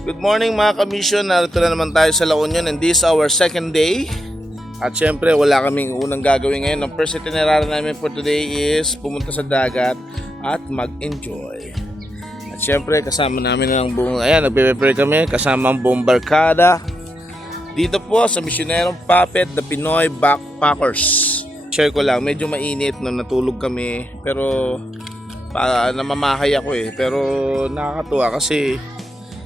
Good morning mga ka-mission, narito na naman tayo sa La Union and this is our second day. At syempre wala kaming unang gagawin ngayon. Ang first itinerary namin for today is pumunta sa dagat at mag-enjoy. At syempre kasama namin ang buong, ayan, nagpe-prepare kami kasama ang buong barkada. Dito po sa Misyonerong Puppet, the Pinoy Backpackers. Share ko lang, medyo mainit nung natulog kami pero namamahay ako pero nakakatuwa kasi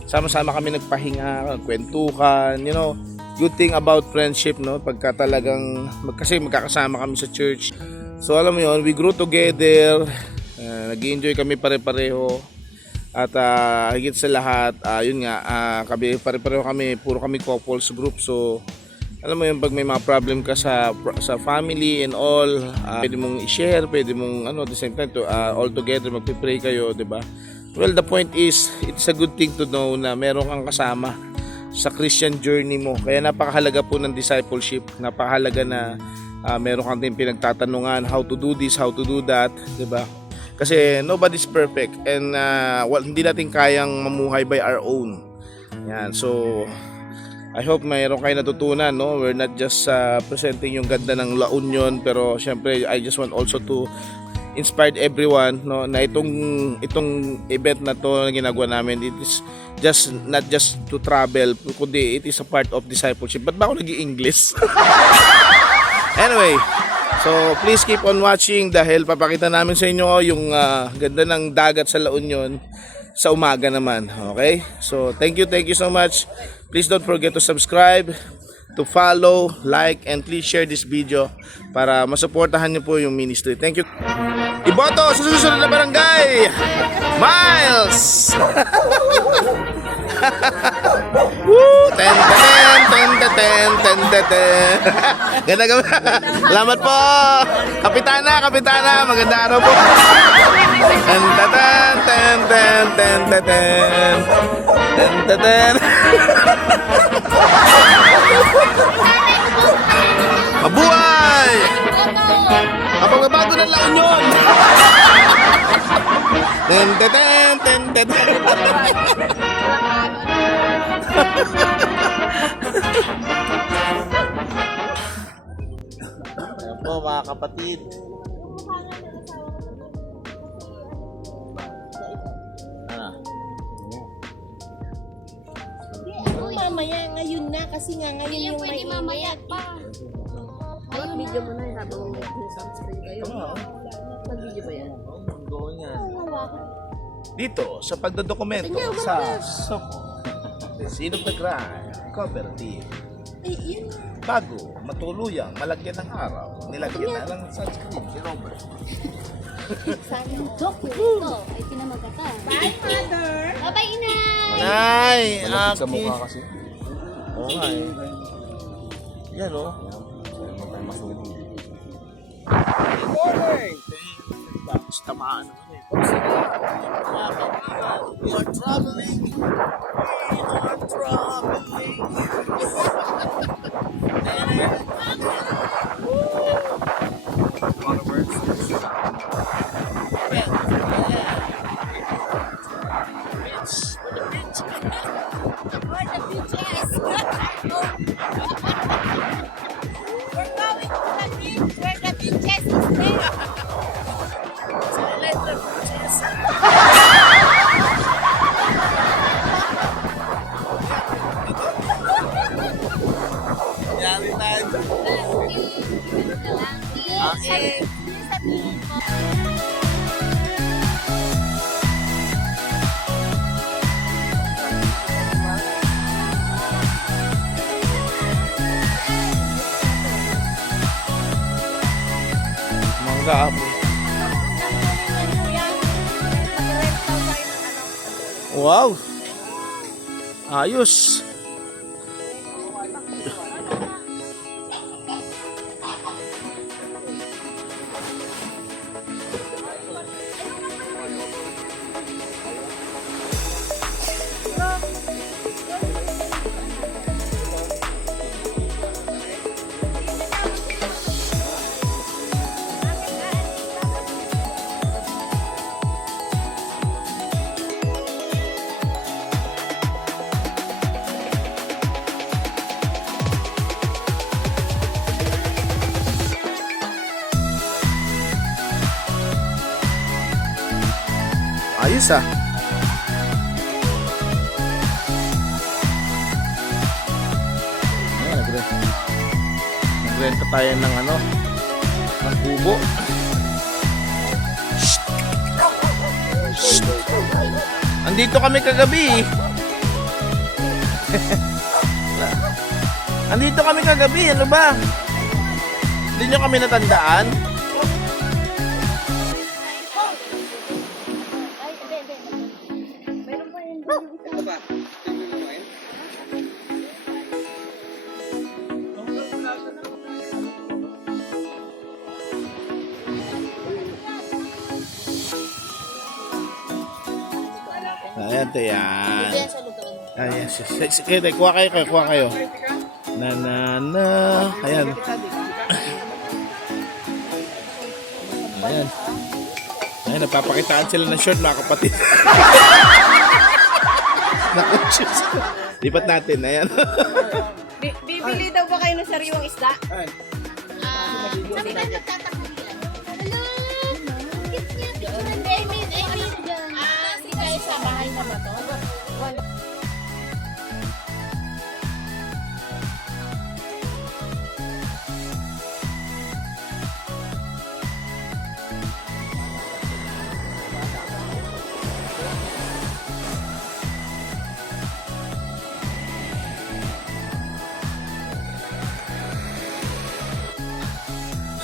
sama-sama kami nagpahinga, kwentuhan, good thing about friendship, no? Pagka talagang, kasi magkakasama kami sa church. So alam mo yun, we grew together, nag-enjoy kami pare-pareho. At higit sa lahat, yun nga, kami, pare-pareho kami, puro kami couples group. So alam mo yun, pag may mga problem ka sa family and all, pwede mong i-share, pwede mong, at the same time, all together, magpipray kayo, di ba? Well, the point is, it's a good thing to know na meron kang kasama sa Christian journey mo. Kaya napakahalaga po ng discipleship. Napakahalaga na meron kang din pinagtatanungan how to do this, how to do that, 'di ba? Kasi nobody's perfect and hindi natin kayang mamuhay by our own. Yan. So I hope mayroon kayo natutunan, no? We're not just presenting yung ganda ng La Union, pero syempre I just want also to inspired everyone, no, na itong event na to na ginagawa namin, it is just not just to travel, kundi it is a part of discipleship. Ba't ba ako nag-i-English? Anyway, so please keep on watching dahil papakita namin sa inyo yung ganda ng dagat sa La Union sa umaga naman. Okay? So thank you so much. Please don't forget to subscribe, to follow, like, and please share this video para masuportahan niyo po yung ministry. Thank you. Iboto sa susunod na barangay, Miles! Woo! Ten. Ganda ganda. Salamat po. Kapitana, maganda araw po. Ten. Mabuhay! Kapag mabago ng La Union! Ten. Ayan po mga kapatid. Mamaya, ngayon na kasi nga ngayon yung may mamaya pa. Video mo na habang may subscribe kayo. Mag-video ba yan? Dito sa pagdodokumento sa Soko, The Scene of the Crime, Cover Team. Bago matuluyang malagyan ng araw, nilagyan na lang ng sunscreen si Robert. Sayang ito ay pinamagata. Bye, mother! Bye-bye, inay! Nay! Malapit sa mukha kasi. Oo nga Yan o. Good morning! Bakit tamaan naman We are traveling! Yari tayo. Okay. Sabihin mo. Mangga po. Wow! Ayos! Ayos ah. Ayan, nagrenta tayo ng ano, ng kubo. Andito kami kagabi. Andito kami kagabi, ano ba? Hindi nyo kami natandaan? Ayan, ito yan. Ayan, sige, kuha kayo. Na. Ayan. Ayan. Ayan, nagpapakitaan sila ng short, mga kapatid. Naku, Diyos. Lipat natin, ayan. Bibili daw ba kayo ng sariwang isda? Sabi na nagtatakbo yan. Hello! Cute niya, picturean. Amen. Si guys, sa bahay na ba to?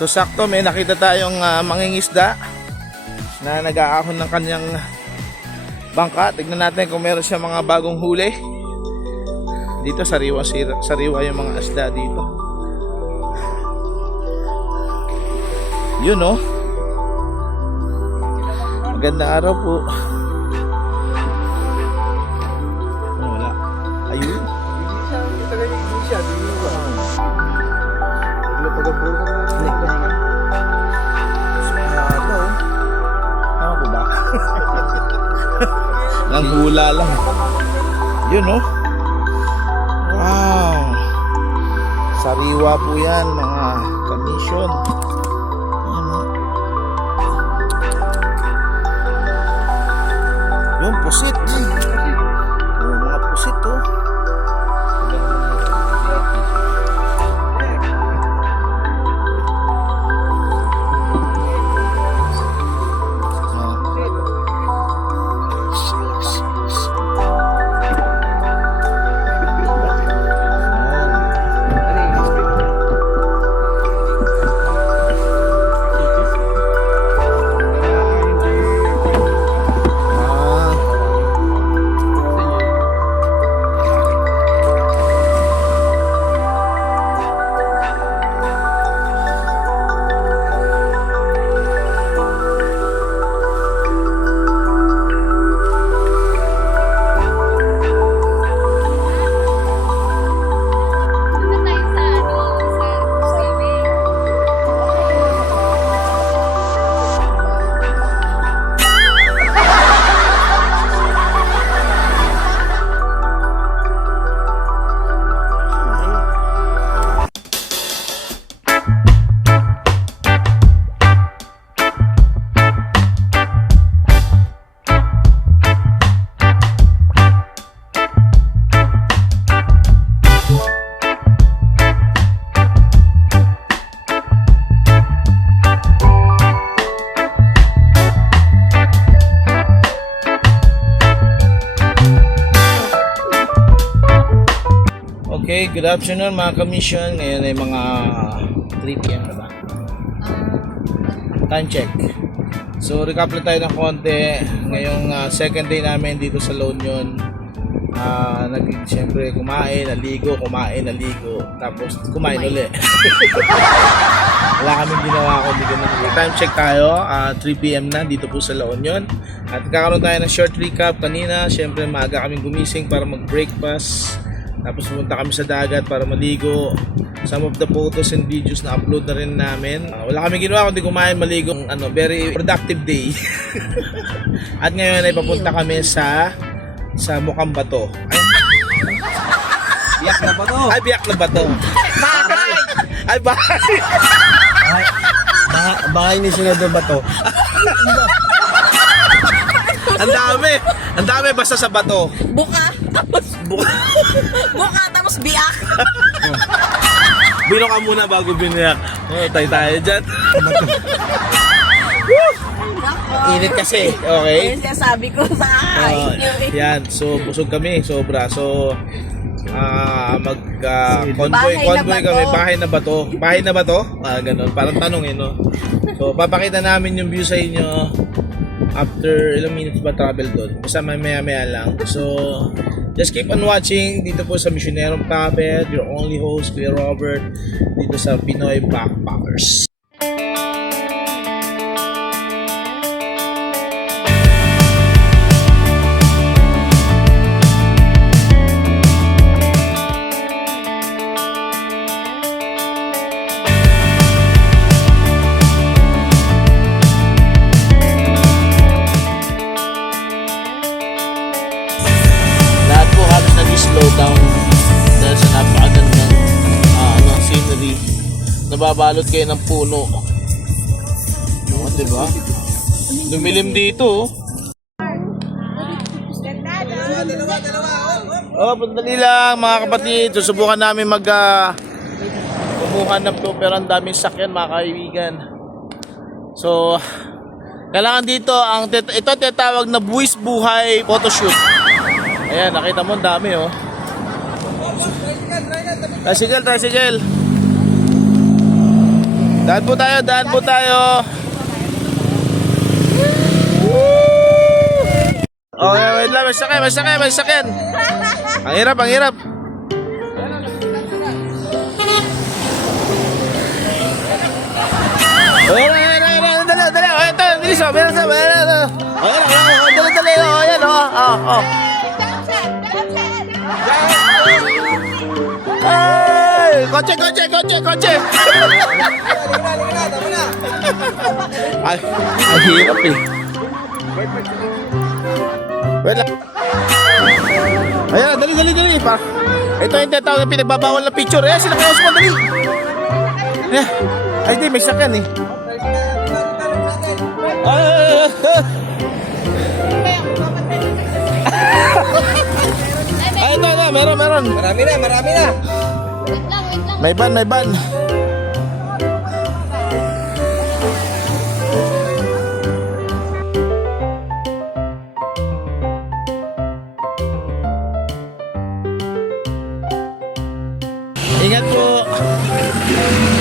So sakto, may nakita tayong mangingisda na nag-aahon ng kanyang bangka. Tignan natin kung meron siya mga bagong huli. Dito sariwa yung mga isda dito. Yun oh. Magandang araw po. Wala. Ayun. Lang hula lang. Yun oh. Wow. Sariwa po yan mga kamisyon. Yung pusit. Yung mga pusit oh. Okay, good afternoon mga kamisyon. Ngayon ay mga 3 PM na ba? Time check. So recap lang tayo ng konti. Ngayong second day namin dito sa La Union. Siyempre kumain, naligo, tapos kumain uli. Wala kaming ginawa kundi ganun. Time check tayo, 3 PM na dito po sa La Union. At kakaroon tayo ng short recap kanina. Siyempre maaga kaming gumising para mag-breakfast. Tapos pumunta kami sa dagat para maligo. Some of the photos and videos na upload na rin namin. Wala kami ginawa kundi kumain, maligo. Very productive day. At ngayon ay papunta kami sa Mukhang Bato. Biyak na ba to? Ay, biyak na bato. Ay, bahay. Bahay ni Senador Bato. Ang dami. Ang dami basta sa bato. Buka. Tapos, Buka. buka, tapos biak. Bino ka muna bago biniyak. Tayo dyan. Init kasi. Okay? Ayun siya sabi ko sa Oh, inyo. yan. So, busog kami. Sobra. So, convoy Bahay na ba kami. to? Bahay na ba to? Bahay na ba to? Ganun. Parang tanong no? So, papakita namin yung view sa inyo after ilang minutes ba travel doon. Basta maya lang. So, just keep on watching dito po sa Missionerong Puppet, your only host, Kuya Robert, dito sa Pinoy Backpackers. Lahat po halos nag-slow down dahil sa napakagandang scenery. Nababalot kayo ng puno. Diba? Lumilim dito. Pandali lang mga kapatid. Susubukan namin kumuha ng flow pero ang daming sakyan mga kaibigan. So, kailangan dito ito tinatawag na buwis buhay photoshoot. Ayan, nakita mo ang dami oh. Tricycle. Daan po tayo. Oh, wait lang, may sakyan. Ang hirap. Dali. Oh, ito, bilis oh, meron. Dali. Oh, ayan oh. Ay, kotse. Ay, ang hirap eh. Wait lang. Ayan, dali. Ito yung tinatawag na pinagbabawal na picture. Ayan, sila kayo mo, dali. Ayan. Ay, di, may sakyan eh. Ay, ito, meron. Marami na. Wait lang. May ban. Ingat po.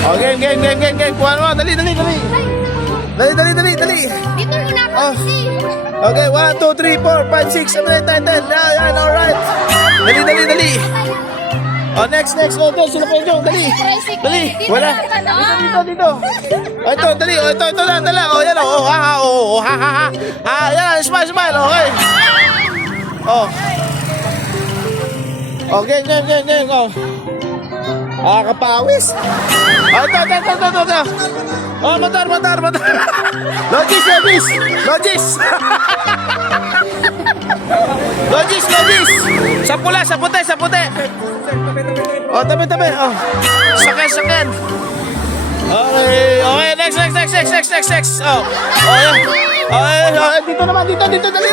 Oh, game. Kuha mo. Dali. Dito muna ako Oh. kasi. Okay, 1, 2, 3, 4, 5, 6, 7, 8, 9, 10. Yan, alright. Dali. Oh, next. Oh, ito, sila po yung dali. Dito Wala. na. Dito. Oh, ito, dali. Oh, ito lang. Oh, yan, oh. Ha. Yan, smile. Okay. Oh. Okay, game. Oh. Kapawis. Oh, ito. Oh, motor. Logis. Sa puti. Oh, tabi. Oh. Sakyan. Okay, next. Oh, yan. Oh, dito naman, dali.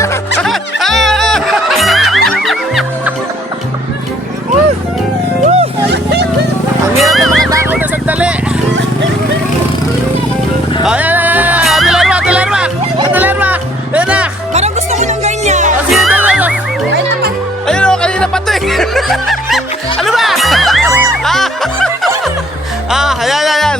Ang hirap ng mga tao na sandali. Oh, yan. Tularma. Yan na. Parang gusto ko ng ganyan. Oh, sige, dali. Ayun o, kanina pa to eh. Ano ba? Ayan.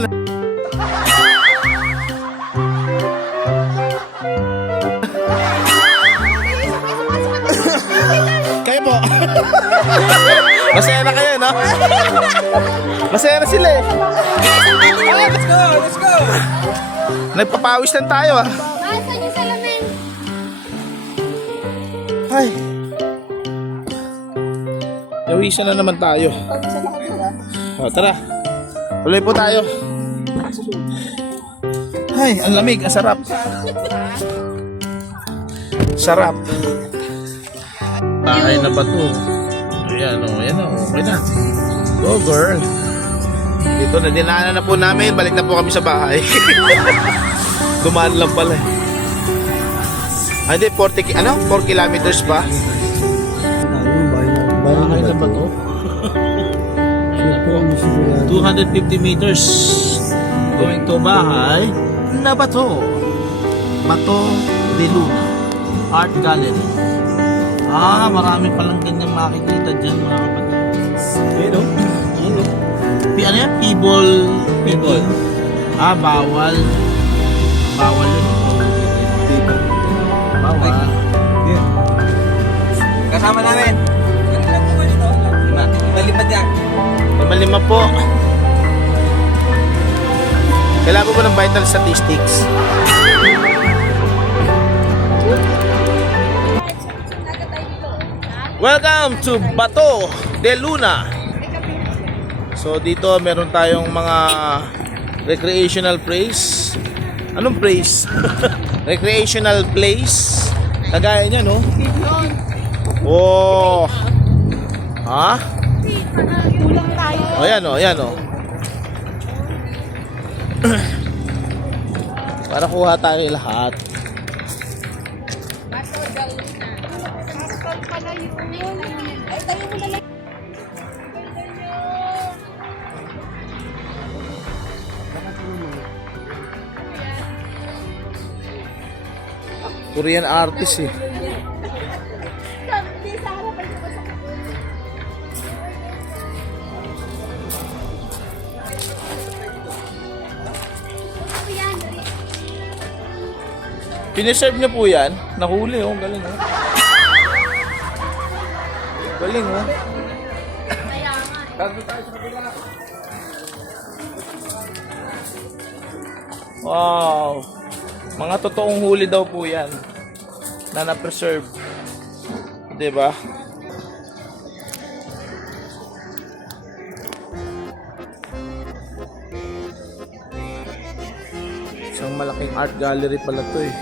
Kayo po. Masaya na kayo, no? Masaya na sila eh. Let's go. Nagpapawis lang tayo ah. Saan yung salamin? Ay. Yawisan na naman tayo. O, tara. Tuloy po tayo. Ay, ang lamig, ang sarap. Bahay na ba to? Ayan o, okay na. Go girl. Dito na, dinaanan na po namin. Balik na po kami sa bahay. Dumaan lang pala eh. Hindi, 4 kilometers ba? Bahay na ba to? 250 meters going to bahay na bato. Bato de Luna Art Gallery. Marami palang ganyang makikita dyan mga kapatid. Pero, Ano yan? People. Bawal. Bawal yun. Bawal. kasama namin. Ilan po ba dito? 5. 5 dyan. 5 po. Kailangan mo ba ng vital statistics? Welcome to Bato de Luna. So dito meron tayong mga recreational place. Anong place? Recreational place. Kagaya niya, no? Oh. Ha? Kulang tayo. O yan, o, yan, o. Para kuha tayo lahat. Ay, tayo mo na lang. Korean artist eh. Sabi sa harapan ko sa Piniserve niyo po yan. Nahuli oh. Galing oh. Galing oh. Wow. Mga totoong huli daw po yan. Na na-preserve. Diba? Isang malaking art gallery pala to eh.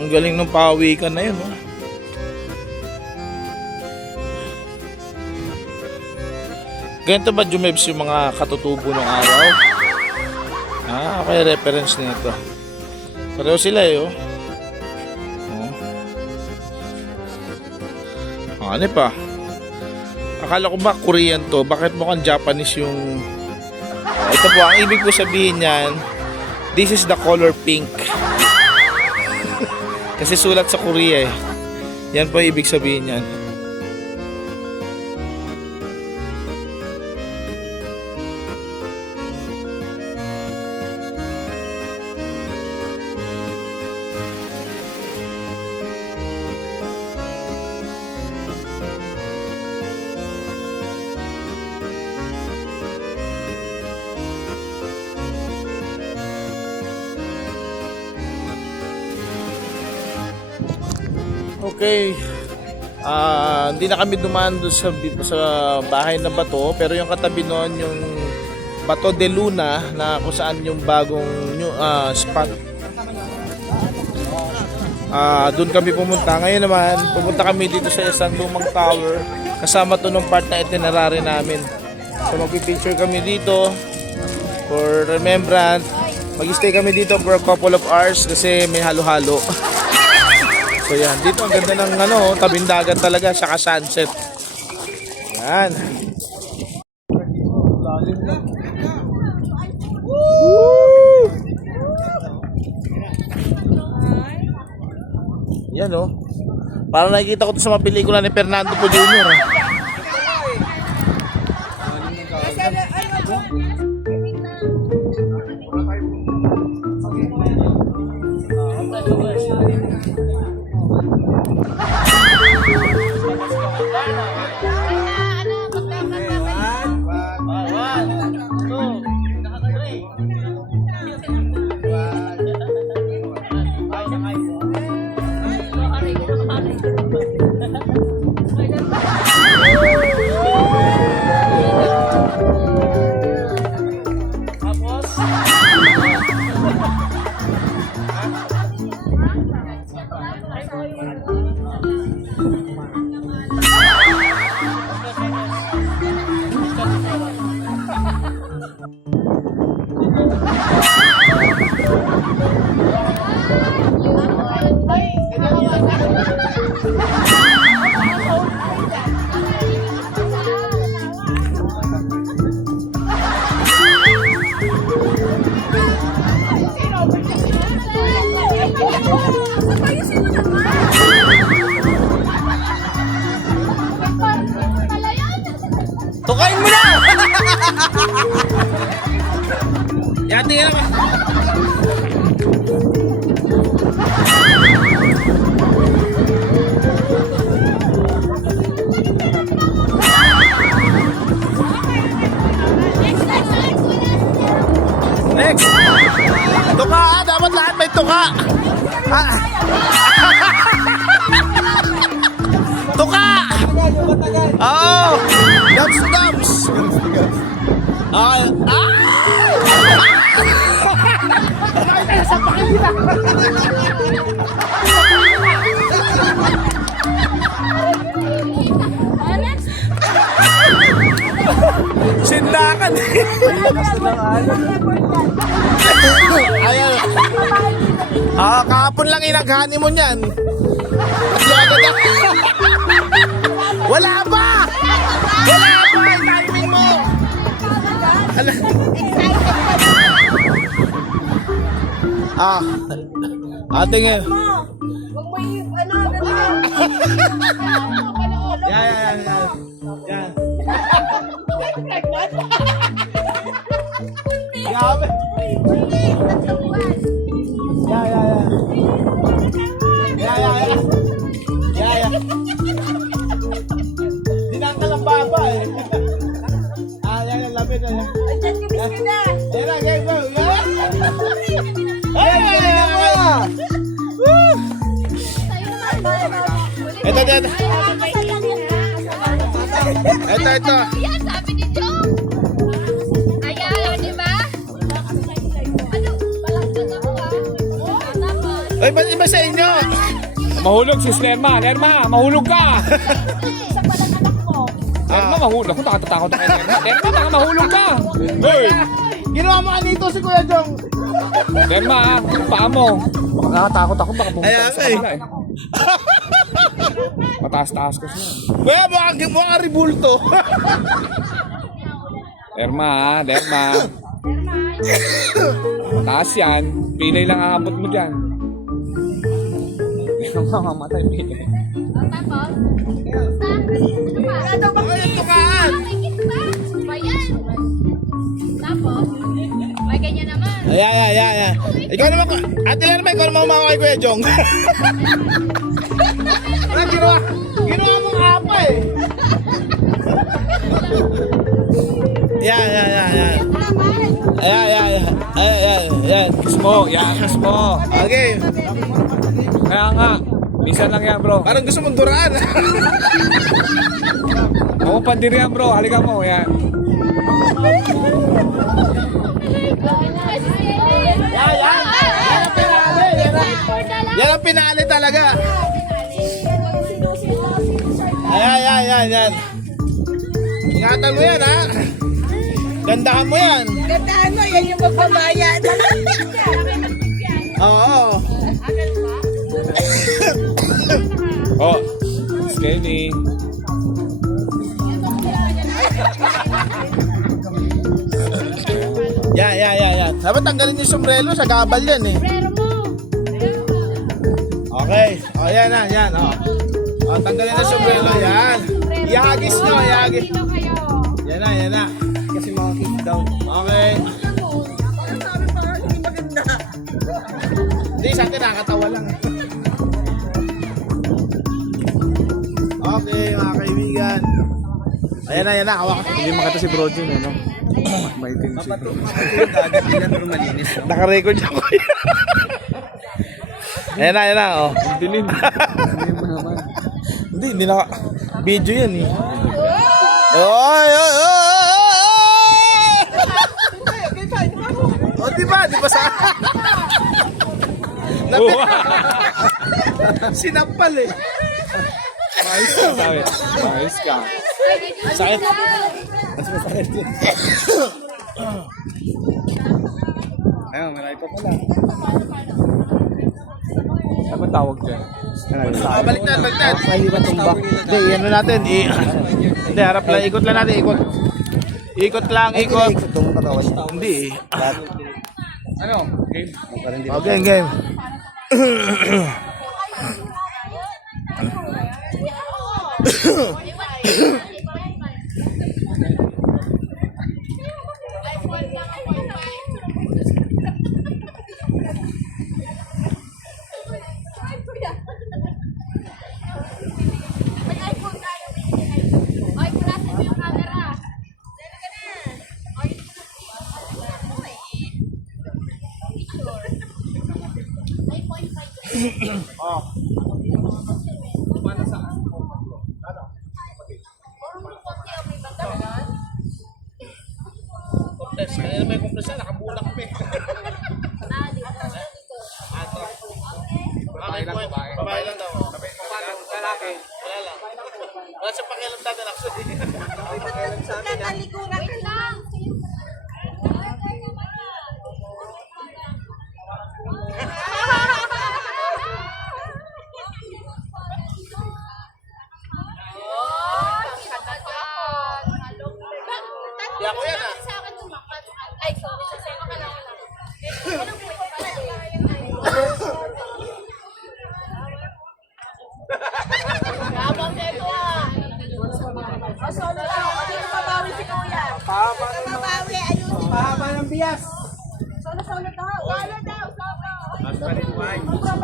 Ang galing ng pawikan na yun, oh. Ganito ba Jumebs yung mga katutubo ng araw? Okay, reference nito. Pareho sila eh, oh. Ano pa? Akala ko ba Korean to? Bakit mukhang Japanese yung... ito po, ang ibig ko sabihin yan, this is the color pink. Kasi sulat sa Korea eh. Yan po ibig sabihin yan. Okay. Hindi na kami dumaan doon sa bahay na bato, pero yung katabi noon yung Bato de Luna na kung saan yung bagong spot. Doon kami pumunta. Ngayon naman, pumunta kami dito sa isang lumang tower. Kasama to nung part na itinerary namin. So magpipicture kami dito for remembrance. Mag-stay kami dito for a couple of hours kasi may halo-halo. So yan, dito ang ganda ng tabing dagat talaga, saka sunset. Yan. Woo! Yan oh. Parang nakikita ko to sa mga pelikula ni Fernando Po Jr. Tukain mo na! Yan, tingnan naman. Next! Tuka! Dapat lahat may tuka! Ah. Tuka! Oo! Dubs! Okay. Sindakan! Ayan. Kahapon lang inag-honeymoon yan. Wala pa! Wala pa! Ang timing mo! Ala. Ating eh. Huwag mo yung ano, Yan. Grabe. Yeah. Dinangkal ang baba eh. Yan, lapit na yan. Andiyan ka miskin na. Yan na, game go. Yan! Woo! Ito. Ito. Yan, sabi ni Joe. Ayan, di ba? Ano? Balangkot ako ah. Oy, ba't iba sa inyo? Mahulog si Lerma. Lerma, mahulog ka. Isa pa lang anak mo. Lerma, mahulog. Ako takot ako kay Lerma. Lerma, baka mahulog ka. Hey! Ginawa mo kanito si Kuya Jong. Lerma, paa mo. Baka nakatakot ako. Baka pumunta Ayan, ka sa kanila eh. Mataas-taas ko siya. Kuya, mukhang ribulto. Lerma, Lerma. Mataas yan. Pilay lang aabot mo dyan. Hindi ka mamamatay, pilay. Tapos? Wala daw bang Ay, tukaan. may kiss ba? Ba yan? Tapos? May ganyan naman. Ayan. Ikaw naman, Ate Lerma, ikaw naman mga kay Kuya Jong. Wala, ginawa mong apa eh. Yan. Ayan. Kiss mo, yan, kiss mo. Okay. Kaya nga, minsan lang yan bro. Parang gusto mong duraan. Ako pandir yan bro, halika mo, yan. Yan ang pinali talaga. Ayan. Ingatan mo yan, ha? Gandahan mo yan. Gandaan mo, yan yung magbabayad. Oo. Oh, Skinny. Yan. Dapat tanggalin yung sombrero sa gabal yan eh. Okay. Yan. Tanggalin na sombrero. Yan. Ihagis nyo. Yan na. Kasi mga kick down. Okay. Hindi, sa atin nakakatawa lang. Okay, mga kaibigan. Ayan na. Hawak. Hindi makita si Brojin, ano? Maitim si Brojin. Naka-record ako. Ayan na. Oh. Dilim. Dilim mo naman. Hindi na. Video yan eh. Oy! O, diba sa... Sinampal eh. Mais ka, sabi. Mais ka. Sakit. Ayun, marami pa pala. Ano ba tawag dyan? Balik na. Hindi, yan na natin. Hindi, harap lang. Ikot lang natin. Ikot lang. Hindi. Ano? Game? Okay, game. Complex. Kanina may complex na, nakabula kami. Babae lang, babae. Babae lang daw. Lalaki. Wala lang. Wala siyang pakialam dati actually. Tatalikuran ka lang. Di ako yan ah. Ay, sorry. Sasama ka lang. Walang point pala Habang ito ah. Solo daw. Ano yung mabawi si Kuya? Mabawi, ayun. Pahaba ng bias. Solo daw. Wala daw. Solo. Mas palikuay. Kala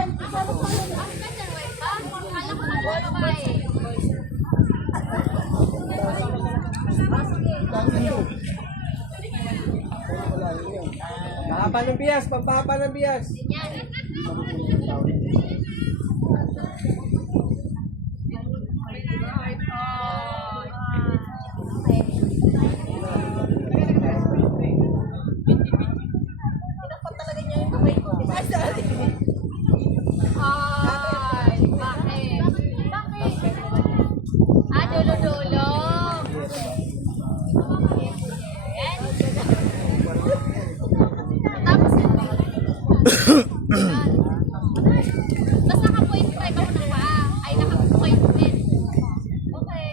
ko na wala ba eh. Pahaba ng bias. Pampahaba ng bias. Yan. Ay, bakit? Bakit? Ah, dulo-dulo. Yan. Tapos yun ba? Yan. Tapos naka-point pa ikaw na pa. Ay, naka-point din. Okay.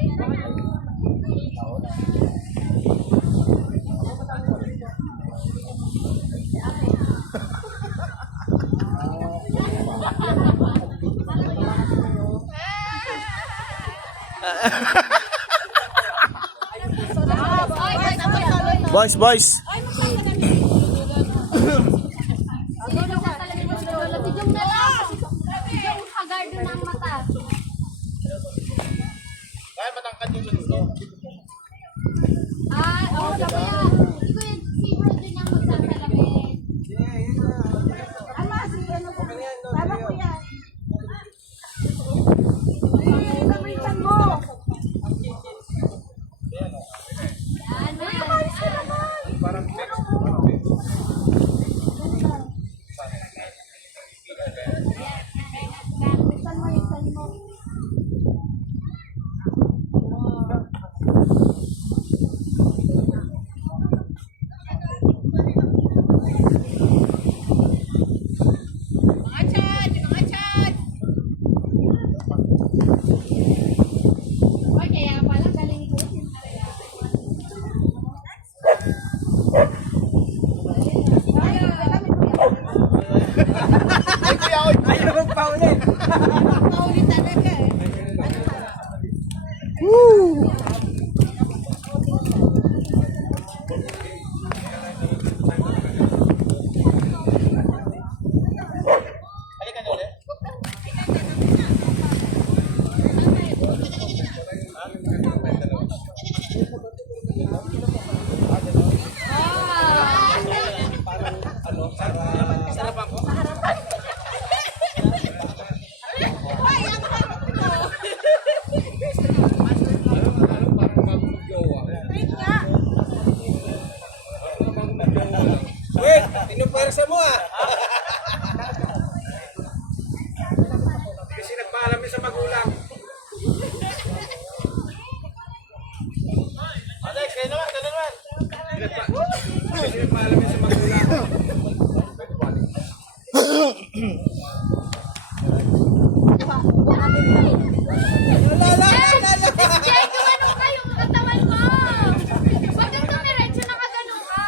Boys, boys. Siguro ka talaga yung dulo. Tigyong na lang. Tigyong hagardo ng mata. Kaya matangkad yung lulo. Ah, oo, sabi niya. Hindi ko yun, si bro din yung magsasalamin. Ama, sige, ano po? Tama ko yan. Eh, gamitan mo. Yan, yan. Gamitan mo, isan mo. Ay, kaya pala, galing ko. Ay, kuya, oy. Ayaw magpaulit. Paulit talaga eh. Halika na ulit. Sarapan ko. Wait, pinupwersa mo ah. Kasi nagpaalam yun sa magulang. Alex, kayo naman, kayo naman. Kasi nagpaalam yun sa magulang. Jay, gumanong ka yung katawan mo. Bakit tumiretso nakaganon ka?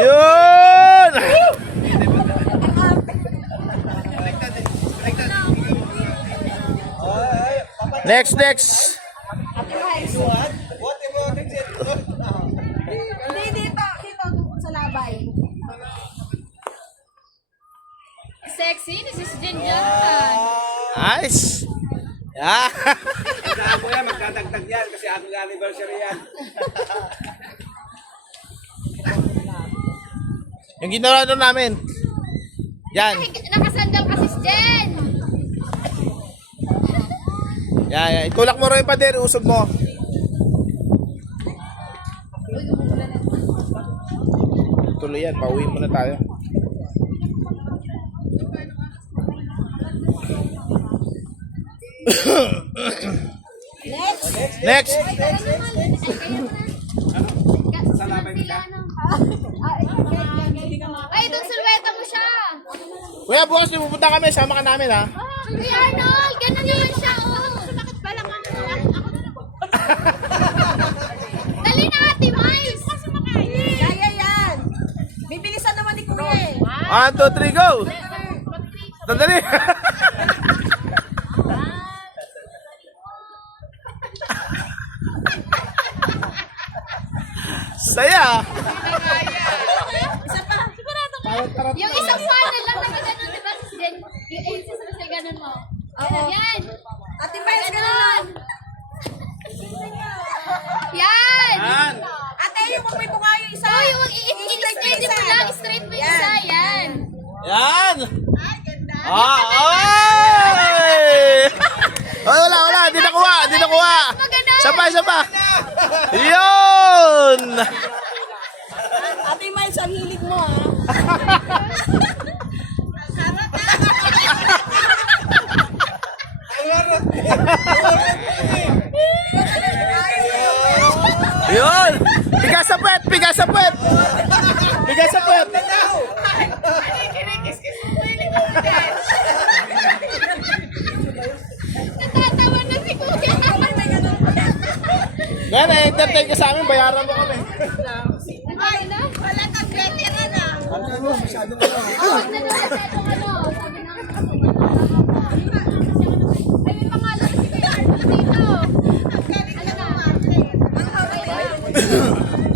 Yun! Next. What about it? Hindi, dito. Dito, sa labay. Sexy, this is Jen Johnson. Nice! Yeah! Saan mo yan, magdadagdag yan kasi aking anniversary yan. Yung ginawa doon namin. Yan. Nakasandal kasi si Jen. Yan. Itulak mo rin yung pader, usog mo. Tuloy yan, pauwi muna tayo. Next! Ay, itong sulweta mo siya. Kuya, bukas pupunta kami, sama ka namin ha. Kuya Arnold, ganun naman siya. Oh. Bakit pala nga ako na lang. Dali na, Ate Miles. Kaya yan. Bibilisan naman ni Kuya eh. 1, 2, 3, go! Sandali! Saya! Isa pa. Yung isang funnel lang na gano'n, di ba? Si Jen, yung aces na siya gano'n mo. Yan. Ate Miles, ganun lang. Yan. Ate, yung pag may bunga yung isa. Oh, yung i-straight mo lang, straight mo yung isa. Yan. Yan! Ay, ganda. Ay! Ay, wala, di nakuha. Maganda. Isa pa. Yun! Ate Miles, ang hilig mo ah. Yun! Piga sa puwet! Natatawa na si Kuya. Gana, entertain ka sa amin, bayaran mo kami. Ay, wala kang veteran ah. Huwag na daw masyadong ano. Sabi na ay, may pangalan si Kuya Arnold dito. Ang galing ka ng market.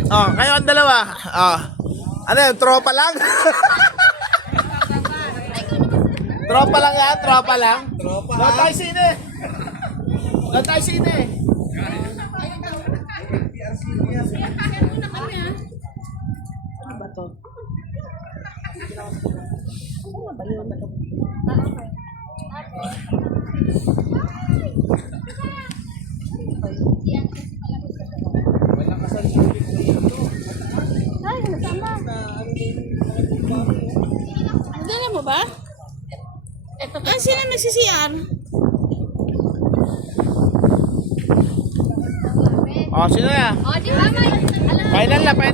Oh, kayo ang dalawa. Oh. Ano yun, tropa lang? Tropa lang yan, tropa lang. Doon tayo sine. Dala mo ba? Ah, sino nagsisiyar? Oh, sino na? O, di ba may... Final namin.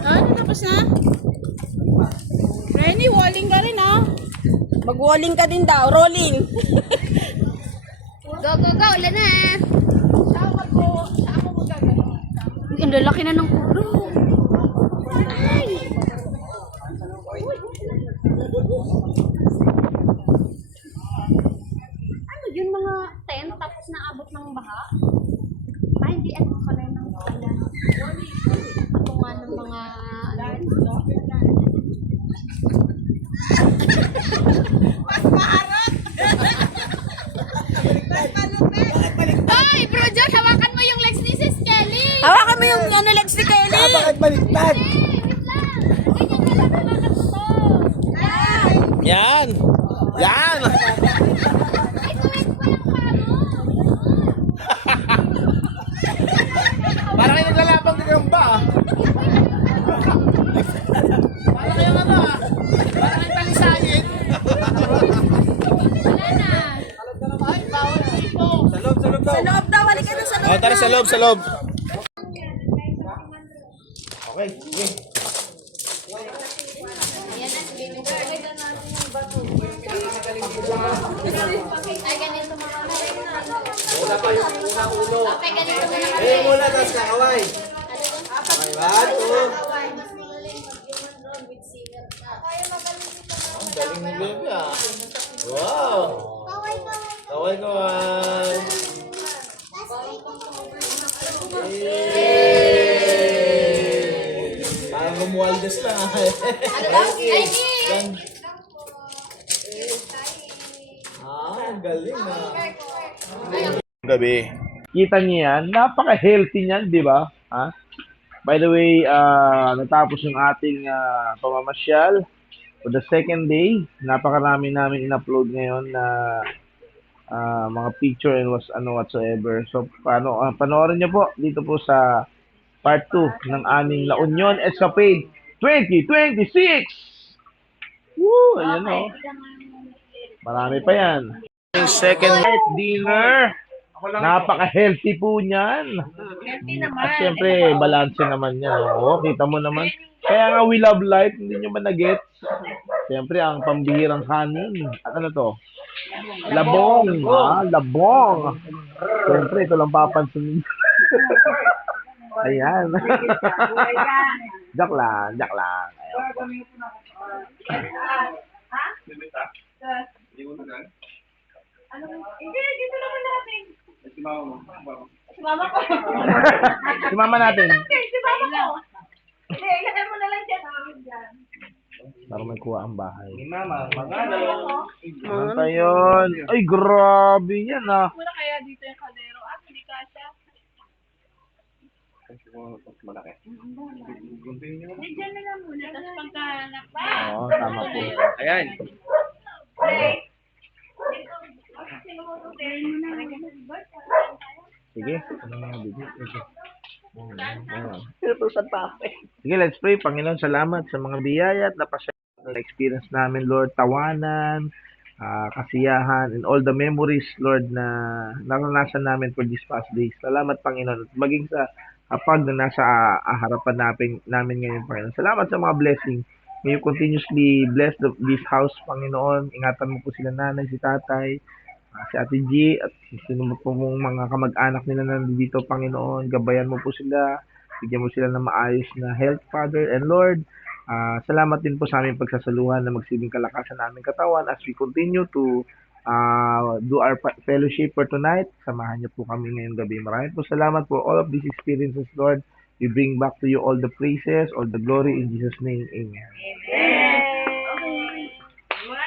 Ah, tapos na? Renny, walling ka rin ah. Mag-walling ka din daw, rolling. Go, ulan na. Ang lalaki na ng kuro. Ay! Ano yun, mga tent tapos naabot ng baha? Ay, hindi. Ano pala ng pala? Ako nga ng mga... Mas maharap. Mas malupit. Ay, bro, John, hawakan mo yung legs ni Sis Kelly. Hawakan mo yung ano, legs ni Kelly. baliktad? Wait lang. Ganyan ka lang, hawakan mo to. Ay, Yan! Ay, tuwid ko yung paa mo. Parang kayo naglalabang din yung ba? Parang kayo parang kayo palisayin. Wala na. sa loob daw, wali ka na sa loob. Oh, tara sa loob. Okay, sige. Ayan na, si baby girl. Ay, ganito mga okay, ganito muna kami. Muna, tapos kakaway. Ang galing ni baby ah. Wow! Kaway. Parang Romualdez lang ah. Ano daw? Ay, Ang galing ah. Gabi. Kita niyo yan, napaka-healthy niyan, di ba? Ha? By the way, natapos yung ating pamamasyal. for the second day. Napakarami namin in-upload ngayon na mga picture and whatsoever. So, panoorin nyo po dito po sa part 2 ng aming La Union Escapade 2026! Woo! Ayan o. Marami pa yan. Second night dinner. Napaka-healthy po niyan. At syempre, balanse naman yan. Oo, kita mo naman. Kaya nga, we love life. Hindi nyo ba na-gets? Syempre, ang pambihirang kanin. At ano to? Labong. Labong. Syempre, ito lang papansin. Ayan. Joke lang. Hindi, dito naman natin. Si mama ko. Si mama natin. Si mama ko. Hindi, ilagay mo na lang dyan. Para may kuha ang bahay. Mama, Ano pa yun? Ay, grabe yan ah. Wala kaya dito yung kaldero. Hindi kasha. Hindi, dyan na lang muna. Tapos pagkahanap pa. Oo, tama po. Ayan. Sige. Ano mga bigay? Sige, let's pray. Panginoon, salamat sa mga biyaya at napasya na experience namin, Lord. Tawanan, kasiyahan, and all the memories, Lord, na naranasan namin for these past days. Salamat, Panginoon. At maging sa kapag na nasa harapan namin ngayon, Panginoon. Salamat sa mga blessing. May you continuously bless this house, Panginoon. Ingatan mo po sila nanay, si tatay, si Ate G, at sino mo po mong mga kamag-anak nila na nandito, Panginoon. Gabayan mo po sila. Bigyan mo sila ng maayos na health, Father. And Lord, salamat din po sa aming pagsasaluhan na magsilbing kalakasan naming katawan as we continue to do our fellowship for tonight. Samahan niyo po kami ngayong gabi. Maraming po salamat for all of these experiences, Lord. We bring back to you all the praises, all the glory in Jesus' name. Amen. Okay. Mga